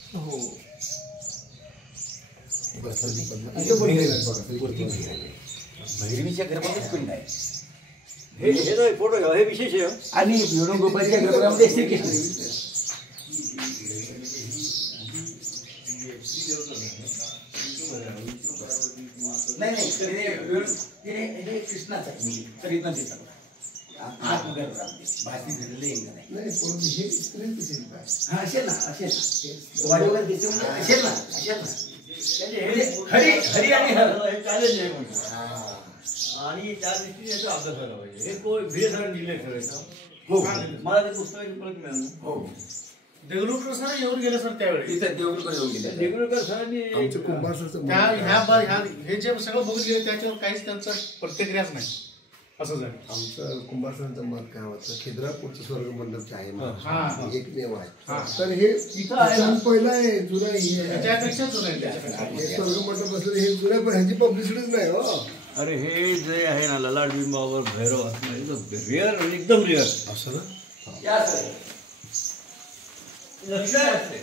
हो भैरवीच्या घरामध्येच पिंड आहे. हे फोटो हे विशेष आहे. आणि वेणुगोपालच्या घरामध्ये श्रीकृष्ण. नाही नाही कृष्णाचा भाषणी झालेलं असेल ना वाडीवर असेल ना हरी आणि हर चॅलेंज आहे म्हणजे. आणि त्या दृष्टीने याचा अभ्यास व्हायला पाहिजे. हे भिडे सरांनी दिले ठरवायचं. हो मला ते पुस्तकाची परत मिळालं. हो देगलूरकर सर येऊन गेले सर त्यावेळी. इथं देगलूरकर येऊन गेले. देगलूरकर सरांनी हे जे सगळं बघून गेले त्याच्यावर काहीच त्यांचा प्रतिक्रियाच नाही असं झालं. आमचं कुंभारसरांचं मत काय होतं, खिद्रापूरचं स्वर्ग मंडपचे आहे ना, एकमेव आहे. तर हे इथं आहे ना. पहिलं आहे, जुनं हे त्याच्यापेक्षा जुनं आहे. स्वर्ग मंडप असलं हे जुन्या ह्याची पब्लिसिटीच नाही हो. अरे हे जे आहे ना ललाट बिंबावर भैरव असणं रिअर एकदम रिअर असं ना. या सर लक्ष्मी असते.